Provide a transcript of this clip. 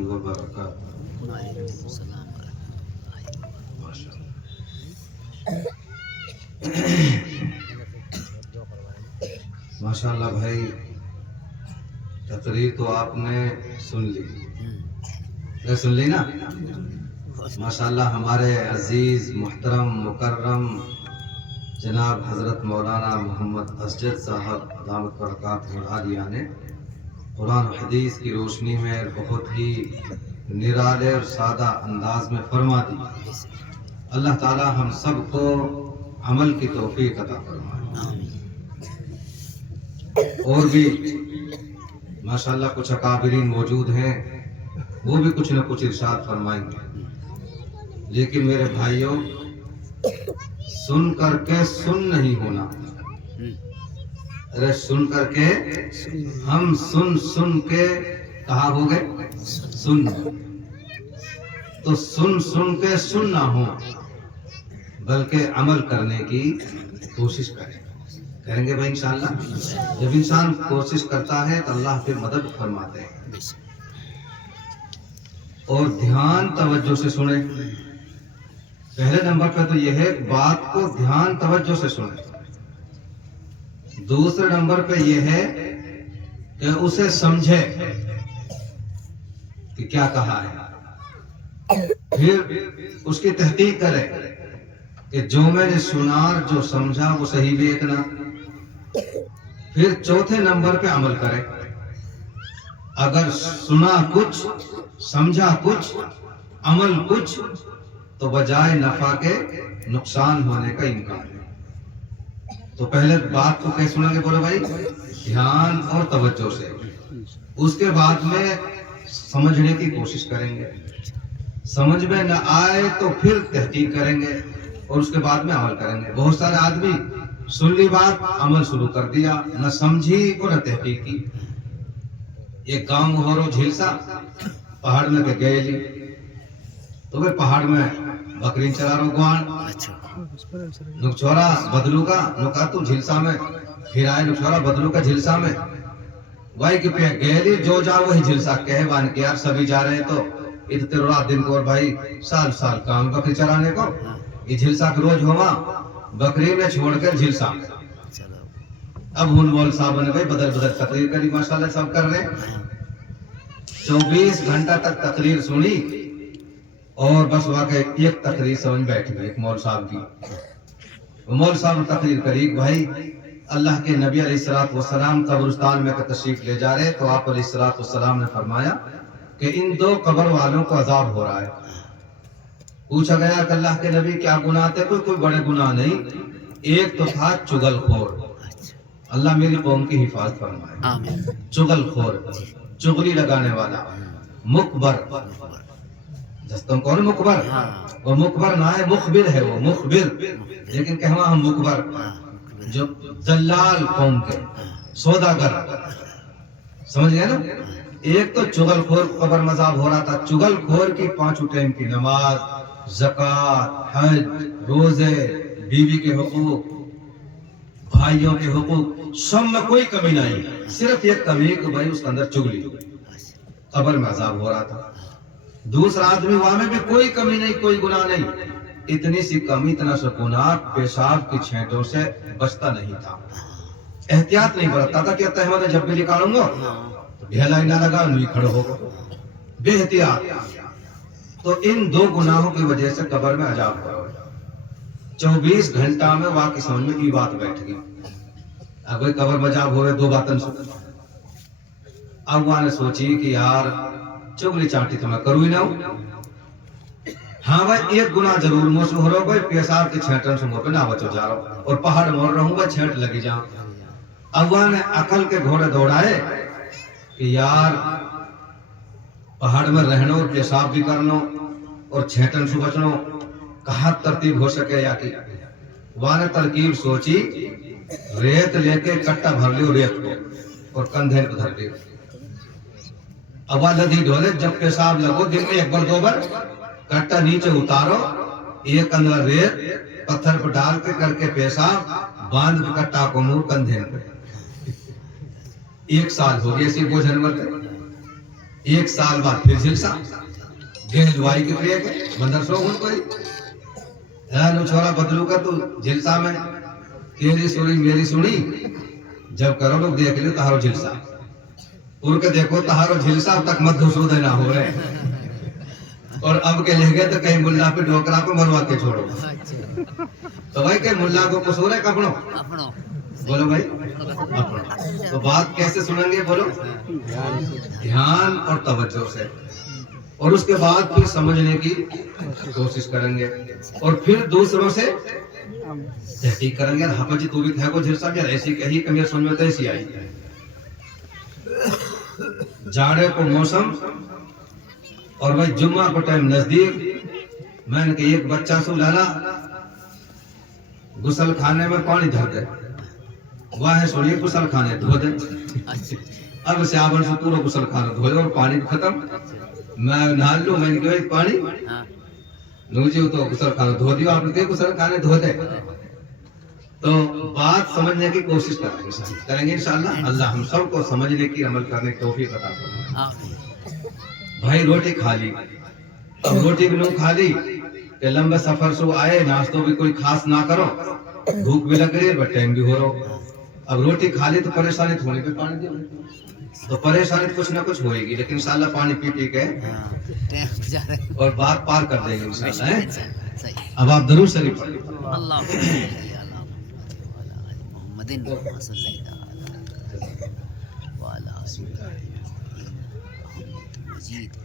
वबरकातुहू। माशाअल्लाह भाई, तकरीर तो आपने सुन ली, सुन ली ना। माशाअल्लाह हमारे अजीज मुहतरम मुकर्रम जनाब हज़रत मौलाना मोहम्मद असजद साहब दामत बरकातुहू आलिया ने कुरान और हदीस की रोशनी में बहुत ही निराले और सादा अंदाज में फरमा दी। अल्लाह ताला हम सबको अमल की तौफीक अता फरमाए। और भी माशाअल्लाह कुछ अकाबिरीन मौजूद हैं, वो भी कुछ न कुछ इरशाद फरमाएंगे। लेकिन मेरे भाइयों, सुन करके सुन नहीं होना। अरे सुन करके हम सुन के कहा हो गए सुन, तो सुन के सुन ना हो, बल्कि अमल करने की कोशिश करेंगे भाई इंशाअल्लाह। जब इंसान कोशिश करता है तो अल्लाह फिर मदद फरमाते हैं। और ध्यान तवज्जो से सुने। पहले नंबर पे तो यह है बात को ध्यान तवज्जो से सुने। दूसरे नंबर पे यह है कि उसे समझे कि क्या कहा है, फिर उसकी तहकीक करे कि जो मैंने सुना जो समझा वो सही भी है कि ना। फिर चौथे नंबर पे अमल करे। अगर सुना कुछ, समझा कुछ, अमल कुछ, तो बजाय नफा के नुकसान होने का इम्कान है। तो पहले बात को कैसे सुनेंगे बोलो भाई? ध्यान और तवज्जो से। उसके बाद में समझने की कोशिश करेंगे। समझ में न आए तो फिर तहकीक करेंगे और उसके बाद में अमल करेंगे। बहुत सारे आदमी सुन ली बात, अमल शुरू कर दिया, न समझी और न तहकीक की। एक गांव हो रो झिलसा, पहाड़ में के गए ली, तो वे पहाड़ में बकरी चरा रो गुआन नुकछोरा बदलू का नुका तू झिलसा में, फिर आए नुकछोरा बदलू का झिलसा में। वही के पे गए जो जा वही झिलसा कहे बान के यार सभी जा रहे हैं तो इत तेरो रात दिन को और भाई साल साल काम बकरी चराने को, ये झिलसा के रोज होवा बकरी में छोड़कर झिलसा। अब हुन बोल साहब ने भाई बदल बदल तकरीर करी, माशाल्लाह सब कर रहे। 24 घंटा तक तकरीर सुनी और बस वाकई एक तकरीर समझ बैठ गई। एक मौल साहब की, मौल साहब तकरीर करी भाई अल्लाह के नबी अलैहिस्सलाम कब्रिस्तान में तशरीफ ले जा रहे, तो आप अलैहिस्सलाम ने फरमाया कि इन दो कब्र वालों को अजाब हो रहा है। पूछा गया कि अल्लाह के नबी क्या गुनाह थे? कोई बड़े गुनाह नहीं, एक तो था चुगलखोर। अल्लाह मेरी कौम की हिफाजत फरमाए। चुगलखोर, चुगली लगाने वाला, मुखबर। दस्तों कौन मुखबर? वो मुखबर ना है, मुखबिर है वो, मुखबिर। लेकिन कहवा हम मुखबर, जो दलाल कौम के सौदागर, समझ गए ना। एक तो चुगलखोर कब्र मजाब हो रहा था। चुगलखोर की 5 टाइम की नमाज, ज़कात, हज, रोजे, बीवी के हुकूक, भाइयों के हुकूक, सब में कोई कमी नहीं। सिर्फ एक कमी कि भाई उसके अंदर चुगली, कब्र में अजाब हो रहा था। दूसरा आदमी वहां में भी कोई कमी नहीं, कोई गुनाह नहीं, इतनी सी कमी, इतना सा गुनाह, पेशाब की छेंटों से बचता नहीं था, एहतियात नहीं बरतता था। कहता है मैं जब भी निकालूंगा तो ढेला ही ना लगा, नहीं खड़े होगा, बेहतियात। तो इन 2 गुनाहों की वजह से कब्र में अजाब हुआ। 24 घंटा में वहां की समझ में ये बात बैठ गई। अब वही कब्र में अजाब हो गए, 2 बातें सुन। अब वहां ने सोची कि यार चुगली चाटी तो मैं करूँ ही ना हूं। हाँ भाई एक गुना जरूर मुझसे हो रहा है, पेशाब के छेंटन से मुंह पे ना बचो जा रहा हूं और पहाड़ मोड़ रहूंगा, छेंट लगी जाऊं। अब वहां ने अकल के घोड़े दौड़ाए कि यार पहाड़ में रहना और पेशाब भी करना और छेंटन से बचना कहाँ तरतीब हो सके या कि। वहां ने तरकीब सोची, रेत लेके कट्टा भर लियो रेत को और कंधे को धर लियो। अब लदी ढोले, जब पेशाब लगो दिन में 1 बार 2 बार कट्टा नीचे उतारो, एक अंदर रेत पत्थर पर डाल के करके पेशाब बांध के कट्टा को मुंह कंधे पे। 1 साल हो गया इसी बोझन में। ایک سال بعد پھر جلسہ گہ دعائی کی پریک ہے مندر سو ہوں کوئی نو چھوڑا بدلو کا تو جلسہ میں تیری سنی میری سنی جب کرو لوگ دیکھ لو تہارو جلسہ ان کے دیکھو تہارو جلسہ اب تک مدھو سو دینا ہو رہے اور اب کے لے گئے تو کہیں ملا پہ ڈھوکرا پہ مروا کے چھوڑو تو بھائی کہ ملا کو قصور ہے کپڑوں بولو بھائی اپنا تو بات کیسے سنیں گے بولو دھیان اور توجہ سے اور اس کے بعد پھر سمجھنے کی کوشش کریں گے اور پھر دوسروں سے تحقیق کریں گے ہاں جی تو بھی تھے کو جلسہ یار ایسی کہی کہ میرے سمجھ میں تو ایسی آئی جاڑے کو موسم اور بھائی جمعہ کو ٹائم نزدیک میں نے کہ ایک بچہ سو لالا غسل خانے میں پانی دھر دے واہ سوڑی غسل خانے دھو دے اب سیابن سے پورا غسل خانہ دھو دے اور پانی ختم میں نہال لوں میں نے کہ بھائی پانی نوجی تو غسل خانہ دھو دیو آپ نے کہ غسل خانے دھو دے تو بات سمجھنے کی کوشش کریں گے انشاءاللہ اللہ ہم سب کو سمجھنے کی عمل کرنے کی توفیق عطا فرمائے بھائی روٹی کھا لی اب روٹی بھی نو کھا لی کہ لمبے سفر سے آئے ناشتوں بھی کوئی خاص نہ کرو بھوک بھی لگ رہی ہے بٹ ٹائم بھی ہو رہا اب روٹی کھا لی تو پریشانی تھوڑی پہ پانی دے تو پریشانی کچھ نہ کچھ ہوئے گی لیکن انشاءاللہ پانی پی پی کے اور بات پار کر دیں گے انشاءاللہ اب آپ درود شریف پڑھیں محمد صلی اللہ علیہ وسلم. مجید